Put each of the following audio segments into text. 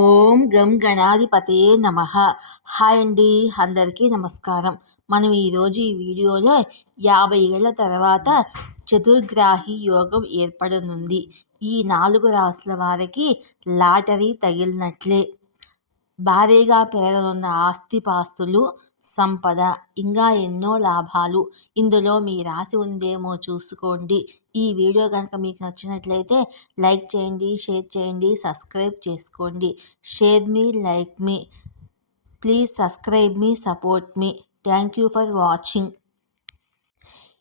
ఓం గం గణాధిపతయే నమః. హాయ్ అండి, అందరికీ నమస్కారం. మనం ఈరోజు ఈ వీడియోలో 50 ఏళ్ల తర్వాత చతుర్గ్రాహి యోగం ఏర్పడనుంది. ఈ 4 రాశుల వారికి లాటరీ తగిలినట్లే. భారీగా పెరగనున్న ఆస్తిపాస్తులు, సంపద, ఇంకా ఎన్నో లాభాలు. ఇందులో మీ రాశి ఉందేమో చూసుకోండి. ఈ వీడియో కనుక మీకు నచ్చినట్లయితే లైక్ చేయండి, షేర్ చేయండి, సబ్స్క్రైబ్ చేసుకోండి. Share me, like me, please subscribe me, support me. Thank you for watching.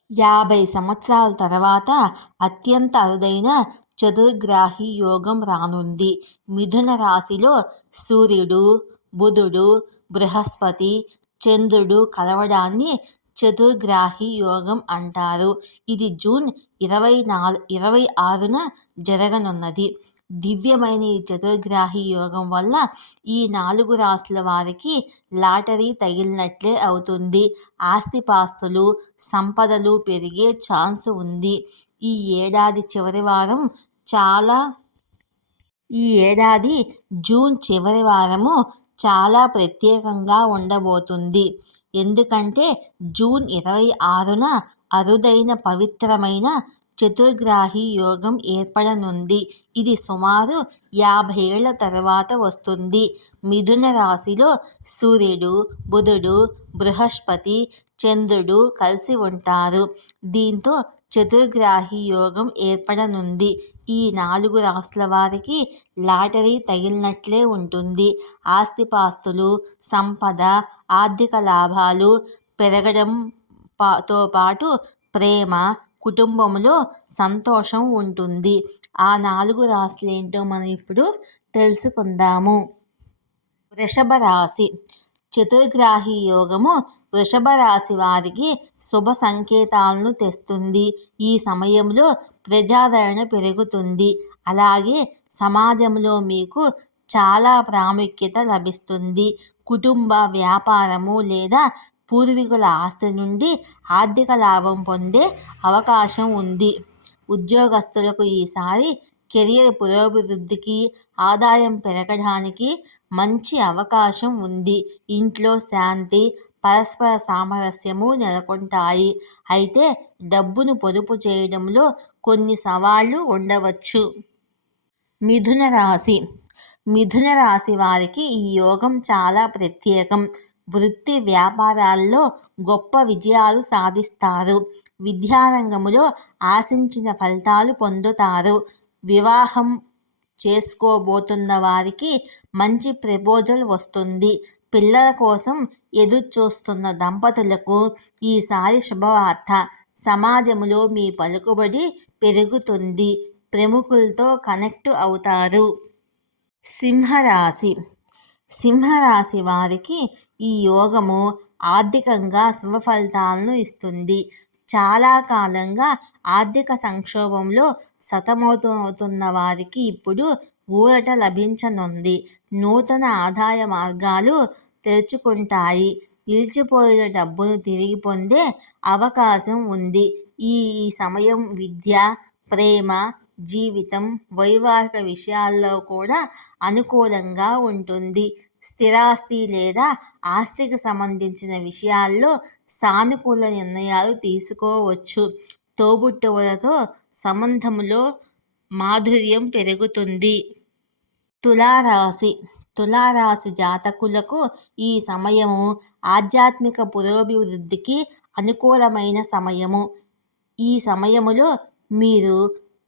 50 సంవత్సరాల తర్వాత అత్యంత అరుదైన చతుర్గ్రాహి యోగం రానుంది. మిథున రాశిలో సూర్యుడు, బుధుడు, బృహస్పతి, చంద్రుడు కలవడాన్ని చతుర్గ్రాహి యోగం అంటారు. ఇది జూన్ 26న జరగనున్నది. దివ్యమైన ఈ చతుర్గ్రాహి యోగం వల్ల ఈ 4 రాశుల వారికి లాటరీ తగిలినట్లే అవుతుంది. ఆస్తిపాస్తులు, సంపదలు పెరిగే ఛాన్స్ ఉంది. ఈ ఏడాది జూన్ చివరి వారము చాలా ప్రత్యేకంగా ఉండబోతుంది. ఎందుకంటే జూన్ 26న అరుదైన పవిత్రమైన చతుర్గ్రాహి యోగం ఏర్పడనుంది. ఇది సుమారు 50 ఏళ్ల తర్వాత వస్తుంది. మిథున రాశిలో సూర్యుడు, బుధుడు, బృహస్పతి, చంద్రుడు కలిసి ఉంటారు. దీంతో చతుర్గ్రాహి యోగం ఏర్పడనుంది. ఈ 4 రాశుల వారికి లాటరీ తగిలినట్లే ఉంటుంది. ఆస్తిపాస్తులు, సంపద, ఆర్థిక లాభాలు పెరగడంతో పాటు ప్రేమ, కుటుంబంలో సంతోషం ఉంటుంది. ఆ 4 రాశులేంటో మనం ఇప్పుడు తెలుసుకుందాము. వృషభ రాశి. చతుర్గ్రాహి యోగము వృషభ రాశి వారికి శుభ సంకేతాలను తెస్తుంది. ఈ సమయంలో ప్రజాదరణ పెరుగుతుంది. అలాగే సమాజంలో మీకు చాలా ప్రాముఖ్యత లభిస్తుంది. కుటుంబ, వ్యాపారము లేదా పూర్వీకుల ఆస్తి నుండి ఆర్థిక లాభం పొందే అవకాశం ఉంది. ఉద్యోగస్తులకు ఈసారి కెరియర్ పురోభివృద్ధికి, ఆదాయం పెరగడానికి మంచి అవకాశం ఉంది. ఇంట్లో శాంతి, పరస్పర సామరస్యము నెలకొంటాయి. అయితే డబ్బును పొదుపు చేయడంలో కొన్ని సవాళ్లు ఉండవచ్చు. మిథున రాశి. మిథున రాశి వారికి ఈ యోగం చాలా ప్రత్యేకం. వృత్తి, వ్యాపారాల్లో గొప్ప విజయాలు సాధిస్తారు. విద్యారంగంలో ఆశించిన ఫలితాలు పొందుతారు. వివాహం చేసుకోబోతున్న వారికి మంచి ప్రపోజల్ వస్తుంది. పిల్లల కోసం ఎదురుచూస్తున్న దంపతులకు ఈసారి శుభవార్త. సమాజంలో మీ పలుకుబడి పెరుగుతుంది. ప్రముఖులతో కనెక్ట్ అవుతారు. సింహరాశి. సింహరాశి వారికి ఈ యోగము ఆర్థికంగా శుభ ఫలితాలను ఇస్తుంది. చాలా కాలంగా ఆర్థిక సంక్షోభంలో సతమతమవుతున్న వారికి ఇప్పుడు ఊరట లభించనుంది. నూతన ఆదాయ మార్గాలు తెరుచుకుంటాయి. నిలిచిపోయిన డబ్బును తిరిగి పొందే అవకాశం ఉంది. ఈ సమయం విద్య, ప్రేమ జీవితం, వైవాహిక విషయాల్లో కూడా అనుకూలంగా ఉంటుంది. స్థిరాస్తి లేదా ఆస్తికి సంబంధించిన విషయాల్లో సానుకూల నిర్ణయాలు తీసుకోవచ్చు. తోబుట్టువులతో సంబంధంలో మాధుర్యం పెరుగుతుంది. తులారాశి. తులారాశి జాతకులకు ఈ సమయము ఆధ్యాత్మిక పురోభివృద్ధికి అనుకూలమైన సమయము. ఈ సమయములో మీరు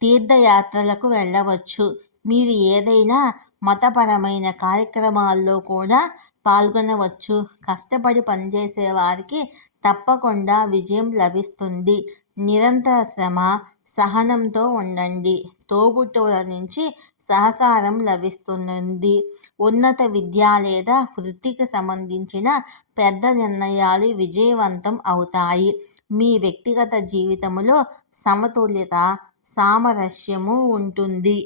తీర్థయాత్రలకు వెళ్ళవచ్చు. మీరు ఏదైనా మతపరమైన కార్యక్రమాల్లో కూడా పాల్గొనవచ్చు. కష్టపడి పనిచేసే వారికి తప్పకుండా విజయం లభిస్తుంది. నిరంతర శ్రమ, సహనంతో ఉండండి. తోబుట్టువుల నుంచి సహకారం లభిస్తుంది. ఉన్నత విద్య లేదా వృత్తికి సంబంధించిన పెద్ద నిర్ణయాలు విజయవంతం అవుతాయి. మీ వ్యక్తిగత జీవితంలో సమతుల్యత, సామరస్యము ఉంటుంది.